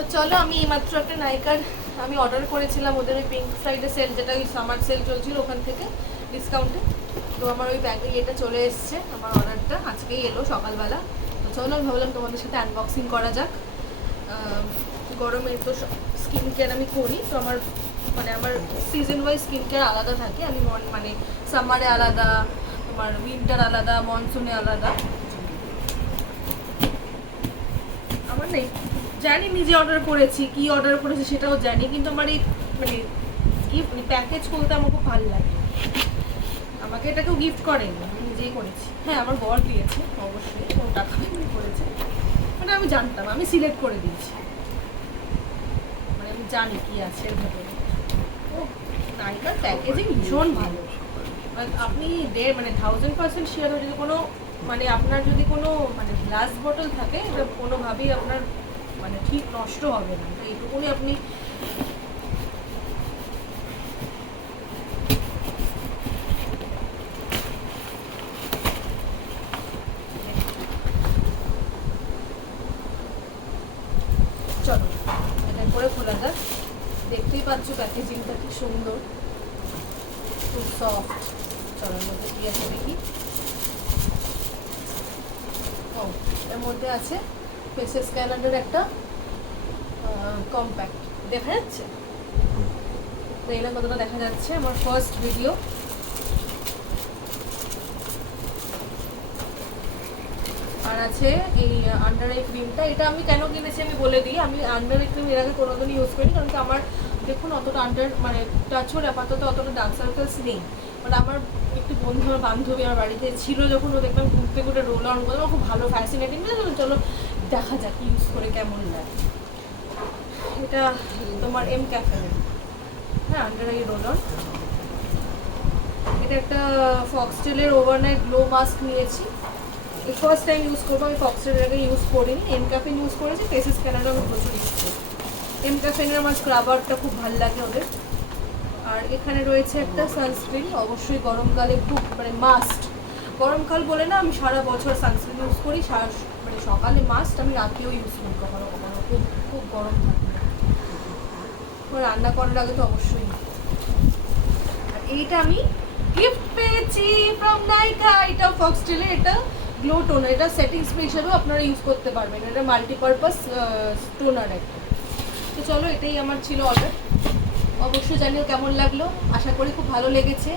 তো চলো, আমি এইমাত্র একটা নাইকার আমি অর্ডার করেছিলাম ওদের ওই পিঙ্ক ফ্রাইডে সেল, যেটা ওই সামার সেল চলছিল ওখান থেকে ডিসকাউন্টে। তো আমার ওই ব্যাগে এটা চলে এসছে, আমার অর্ডারটা আজকেই এলো সকালবেলা। তো চলো, আমি ভাবলাম তোমাদের সাথে আনবক্সিং করা যাক। গরমে তো স্কিন কেয়ার আমি করি, তো আমার মানে আমার সিজন ওয়াইজ স্কিন কেয়ার আলাদা থাকে। আমি মানে সামারে আলাদা, তোমার উইন্টার আলাদা, মনসুনে আলাদা। আমার নেই, জানি নিজে অর্ডার করেছি, কি অর্ডার করেছি সেটাও জানি, কিন্তু আমার এই মানে গিফট প্যাকেজ করতে আমার খুব ভালো লাগে। আমাকে এটা কেউ গিফট করেনি, আমি নিজেই করেছি। হ্যাঁ, আমার বর দিয়েছে অবশ্যই, ও টাকা করেছে। মানে আমি জানতাম, আমি সিলেক্ট করে দিয়েছি, মানে আমি জানি কি আছে এর ভেতরে। ও নাইকার প্যাকেজিং ভীষণ ভালো। আপনি মানে 1000% শিওর যদি কোনো মানে আপনার যদি কোনো মানে গ্লাস বটল থাকে, এটা কোনোভাবেই আপনার মানে ঠিক নষ্ট হবে না। তো এইটুকুনি আপনি চলো এটা করে খোলা যাক। দেখতেই পাচ্ছ প্যাকেজিংটা কি সুন্দর, খুব সফট। চলো এর মধ্যে কি আছে দেখি। ও, এর মধ্যে আছে ফেসেস স্ক্যানারের একটা কম্প্যাক্ট, দেখা যাচ্ছে? জানি না কতটা দেখা যাচ্ছে, আমার ফার্স্ট ভিডিও। আর আছে এই আন্ডার আই ক্রিমটা, এটা আমি কেন কিনেছি আমি বলে দিই। আমি আন্ডার আই ক্রিম এর আগে কোনোদিনই ইউজ করিনি, কারণ কি আমার দেখুন অতটা আন্ডার মানে টাচওয়ার আপাতত অতটা ডার্ক সার্কেলস নেই। মানে আমার একটি বন্ধু, আমার বান্ধবী আমার বাড়িতে ছিল, যখন ও দেখলাম ঘুরতে ঘুরতে রোল অন করলাম, আমার খুব ভালো ফ্যাসিনেটিং লাগে। চলো দেখা যাক ইউজ করে কেমন লাগে। এটা তোমার এম ক্যাফেনের, হ্যাঁ, আন্ডার আই রোল অন। এটা একটা ফক্সটেলের ওভারনাইট গ্লো মাস্ক নিয়েছি, এই ফার্স্ট টাইম ইউজ করবো। আমি ফক্সটেলের আগে ইউজ করিনি, এম ক্যাফেন ইউজ করেছি। ফেসেস স্ক্যানারটা আমি প্রচুর ইউজ করি। এম ক্যাফেনের আমার স্ক্রাবারটা খুব ভালো লাগে ওদের। আর এখানে রয়েছে একটা সানস্ক্রিন, অবশ্যই গরমকালে খুব মানে মাস্ট। গরমকাল বলে না, আমি সারা বছর সানস্ক্রিন ইউজ করি। মানে সকালে মাস্ট, আমি রাতেও ইউজ করি কখনো কখনো, খুব খুব গরম থাকে। রান্না করার আগে তো অবশ্যই। আর এইটা আমি গিফট পেয়েছি ফ্রম নাইকা, এটা ফক্সটেলে, এটা গ্লো টোনার। এটা সেটিং স্প্রে হিসেবেও আপনারা ইউজ করতে পারবেন, এটা মাল্টিপারপাস টোনার একটা। তো চলো, এটাই আমার ছিল অর্ডার। অবশ্যই জানিও কেমন লাগলো, আশা করি খুব ভালো লেগেছে।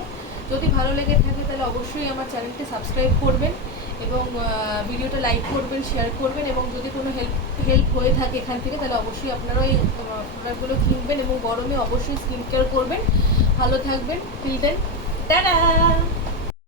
যদি ভালো লেগে থাকে তাহলে অবশ্যই আমার চ্যানেলটি সাবস্ক্রাইব করবেন এবং ভিডিওটা লাইক করবেন, শেয়ার করবেন। এবং যদি কোনো হেল্প হয়ে থাকে এখান থেকে, তাহলে অবশ্যই আপনারা ওই প্রোডাক্টগুলো কিনবেন এবং গরমে অবশ্যই স্কিন কেয়ার করবেন। ভালো থাকবেন, টিল দেন, টাটা।